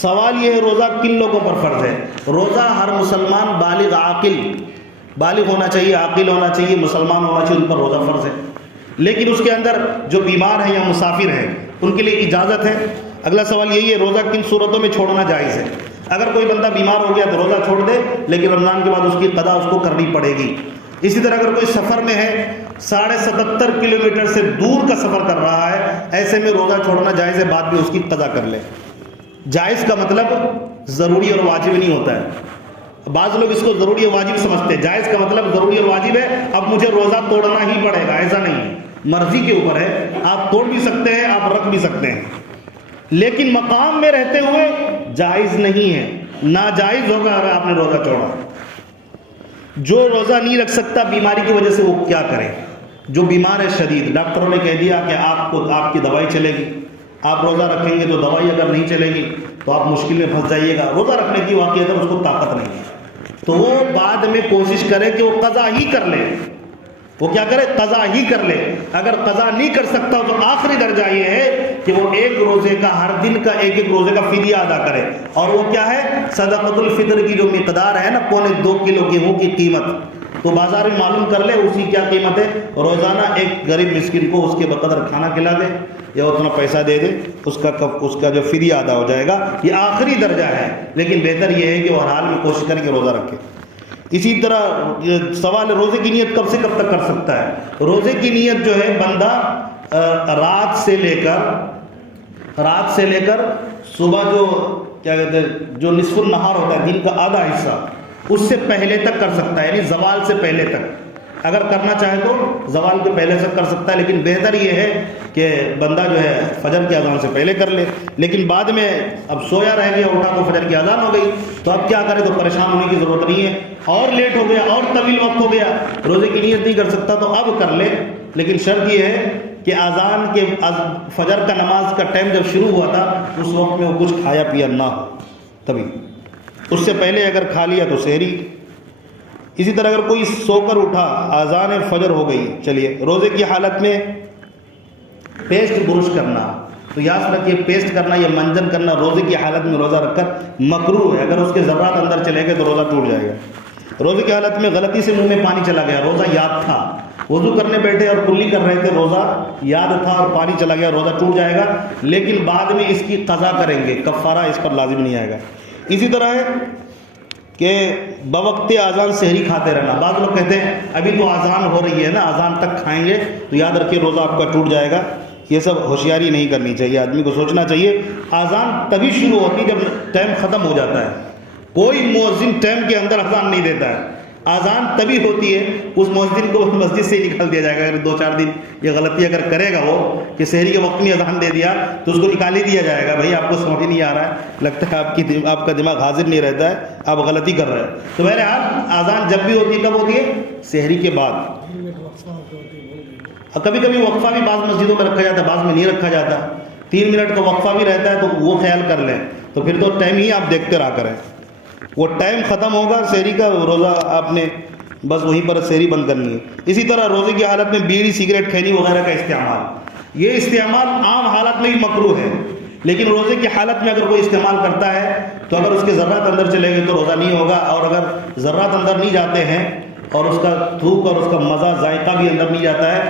سوال یہ ہے روزہ کن لوگوں پر فرض ہے؟ روزہ ہر مسلمان بالغ عاقل، بالغ ہونا چاہیے، عاقل ہونا چاہیے، مسلمان ہونا چاہیے، ان پر روزہ فرض ہے۔ لیکن اس کے اندر جو بیمار ہیں یا مسافر ہیں ان کے لیے اجازت ہے۔ اگلا سوال یہی ہے روزہ کن صورتوں میں چھوڑنا جائز ہے؟ اگر کوئی بندہ بیمار ہو گیا تو روزہ چھوڑ دے، لیکن رمضان کے بعد اس کی قضا اس کو کرنی پڑے گی۔ اسی طرح اگر کوئی سفر میں ہے، 77.5 کلومیٹر سے دور کا سفر کر رہا ہے، ایسے میں روزہ چھوڑنا جائز ہے، بعد میں اس کی قضا کر لے۔ جائز کا مطلب ضروری اور واجب نہیں ہوتا ہے۔ بعض لوگ اس کو ضروری اور واجب سمجھتے ہیں۔ جائز کا مطلب ضروری اور واجب ہے، اب مجھے روزہ توڑنا ہی پڑے گا، ایسا نہیں ہے، مرضی کے اوپر ہے، آپ توڑ بھی سکتے ہیں، آپ رکھ بھی سکتے ہیں، لیکن مقام میں رہتے ہوئے جائز نہیں ہے، ناجائز ہوگا اگر آپ نے روزہ چھوڑا۔ جو روزہ نہیں رکھ سکتا بیماری کی وجہ سے وہ کیا کرے؟ جو بیمار ہے شدید، ڈاکٹروں نے کہہ دیا کہ آپ کی دوائی چلے گی، آپ روزہ رکھیں گے تو دوائی اگر نہیں چلے گی تو آپ مشکل میں پھنس جائیے گا، روزہ رکھنے کی واقعی اگر اس کو طاقت نہیں ہے تو وہ بعد میں کوشش کرے کہ وہ قضا ہی کر لے۔ وہ کیا کرے؟ قضا ہی کر لے۔ اگر قضا نہیں کر سکتا تو آخری درجہ یہ ہے کہ وہ ایک روزے کا، ہر دن کا ایک روزے کا فدیہ ادا کرے، اور وہ کیا ہے؟ صدقۃ الفطر کی جو مقدار ہے نا، 2.25 کلو گیہوں کی قیمت، تو بازار میں معلوم کر لے اسی کیا قیمت ہے، روزانہ ایک غریب مسکین کو اس کے بقدر کھانا کھلا دے یا اتنا پیسہ دے دے، اس کا جو فدیہ ادا ہو جائے گا۔ یہ آخری درجہ ہے، لیکن بہتر یہ ہے کہ وہ ہر حال میں کوشش کرے کہ روزہ رکھے۔ اسی طرح سوال ہے روزے کی نیت کب سے کب تک کر سکتا ہے؟ روزے کی نیت جو ہے بندہ رات سے لے کر صبح جو کیا کہتے ہیں جو نصف النہار ہوتا ہے، دن کا آدھا حصہ، اس سے پہلے تک کر سکتا ہے، یعنی زوال سے پہلے تک۔ اگر کرنا چاہے تو زوال کے پہلے سے کر سکتا ہے، لیکن بہتر یہ ہے کہ بندہ جو ہے فجر کی اذان سے پہلے کر لے۔ لیکن بعد میں اب سویا رہ گیا، اٹھا تو فجر کی اذان ہو گئی، تو اب کیا کرے؟ تو پریشان ہونے کی ضرورت نہیں ہے، اور لیٹ ہو گیا اور طویل وقت ہو گیا، روزے کی نیت نہیں کر سکتا تو اب کر لے، لیکن شرط یہ ہے کہ اذان کے فجر کا نماز کا ٹائم جب شروع ہوا تھا اس وقت میں وہ کچھ کھایا پیا نہ ہو، تبھی۔ اس سے پہلے اگر کھا لیا تو سحری۔ اسی طرح اگر کوئی سو کر اٹھا، اذان فجر ہو گئی، چلیے روزے کی حالت میں پیسٹ برش کرنا، تو یاد رکھیے پیسٹ کرنا یا منجن کرنا روزے کی حالت میں روزہ رکھ کر مکروہ ہے۔ اگر اس کے ذرات اندر چلے گئے تو روزہ ٹوٹ جائے گا۔ روزے کی حالت میں غلطی سے منہ میں پانی چلا گیا، روزہ یاد تھا، وضو کرنے بیٹھے اور کلی کر رہے تھے، روزہ یاد تھا اور پانی چلا گیا، روزہ ٹوٹ جائے گا، لیکن بعد میں اس کی قضا کریں گے، کفارہ اس پر لازم نہیں آئے گا۔ اسی طرح ہے کہ بوقت اذان سحری کھاتے رہنا۔ بعض لوگ کہتے ہیں ابھی تو اذان ہو رہی ہے نا، اذان تک کھائیں گے تو یاد رکھیے روزہ آپ کا ٹوٹ جائے گا۔ یہ سب ہوشیاری نہیں کرنی چاہیے، آدمی کو سوچنا چاہیے اذان تبھی شروع ہوتی جب ٹائم ختم ہو جاتا ہے۔ کوئی مؤذن ٹائم کے اندر اذان نہیں دیتا ہے، اذان تبھی ہوتی ہے، اس مؤذن کو مسجد سے ہی نکال دیا جائے گا۔ اگر 2-4 دن یہ غلطی اگر کرے گا وہ کہ سحری کے وقت میں اذان دے دیا تو اس کو نکال ہی دیا جائے گا، بھائی آپ کو سمجھ نہیں آ رہا ہے، لگتا ہے آپ کا دماغ حاضر نہیں رہتا ہے، آپ غلطی کر رہے ہیں۔ تو بہرحال اذان جب بھی ہوتی ہے کب ہوتی ہے؟ سحری کے بعد۔ کبھی کبھی وقفہ بھی بعض مسجدوں میں رکھا جاتا ہے، بعض میں نہیں رکھا جاتا، 3 منٹ کا وقفہ بھی رہتا ہے، تو وہ خیال کر لیں، تو پھر تو ٹائم ہی آپ دیکھتے رہا کریں، وہ ٹائم ختم ہوگا سحری کا، روزہ آپ نے بس وہیں پر سحری بند کرنی ہے۔ اسی طرح روزے کی حالت میں بیڑی، سگریٹ، کھینی وغیرہ کا استعمال، یہ استعمال عام حالت میں بھی مکروہ ہے، لیکن روزے کی حالت میں اگر کوئی استعمال کرتا ہے تو اگر اس کے ذرات اندر چلے گئے تو روزہ نہیں ہوگا، اور اگر ذرات اندر نہیں جاتے ہیں اور اس کا تھوک اور اس کا مزہ، ذائقہ بھی اندر نہیں جاتا ہے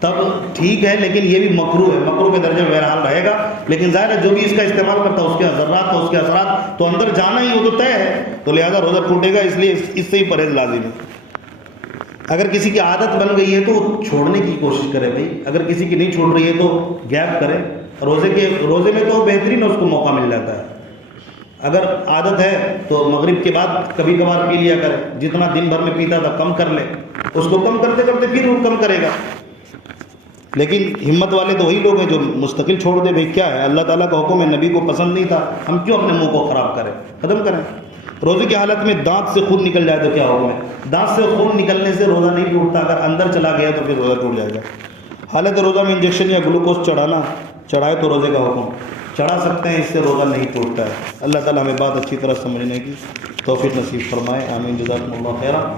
تب ٹھیک ہے، لیکن یہ بھی مکروہ ہے، مکروہ کے درجے میں بہرحال رہے گا۔ لیکن ظاہر ہے جو بھی اس کا استعمال کرتا ہے اس کے ذرات تو اس کے اثرات تو اندر جانا ہی وہ تو طے ہے، تو لہذا روزہ ٹوٹے گا، اس لیے اس سے ہی پرہیز لازم ہے۔ اگر کسی کی عادت بن گئی ہے تو وہ چھوڑنے کی کوشش کرے بھائی، اگر کسی کی نہیں چھوڑ رہی ہے تو گیپ کرے، روزے میں تو بہترین اس کو موقع مل جاتا ہے۔ اگر عادت ہے تو مغرب کے بعد کبھی کبھار پی لیا کرے، جتنا دن بھر میں پیتا تھا کم کر لے، اس کو کم کرتے کرتے پھر وہ کم کرے گا۔ لیکن ہمت والے تو وہی لوگ ہیں جو مستقل چھوڑ دے، بھائی کیا ہے، اللہ تعالیٰ کا حکم ہے، نبی کو پسند نہیں تھا، ہم کیوں اپنے منہ کو خراب کریں، ختم کریں۔ روزے کی حالت میں دانت سے خون نکل جائے تو کیا حکم ہے؟ دانت سے خون نکلنے سے روزہ نہیں ٹوٹتا، اگر اندر چلا گیا تو پھر روزہ ٹوٹ جائے گا۔ حالت روزہ میں انجیکشن یا گلوکوز چڑھائے تو روزے کا حکم، چڑھا سکتے ہیں، اس سے روزہ نہیں ٹوٹتا ہے۔ اللہ تعالیٰ ہمیں بات اچھی طرح سمجھنے کی توفیق نصیب فرمائے، آمین، جزاکم اللہ خیرا۔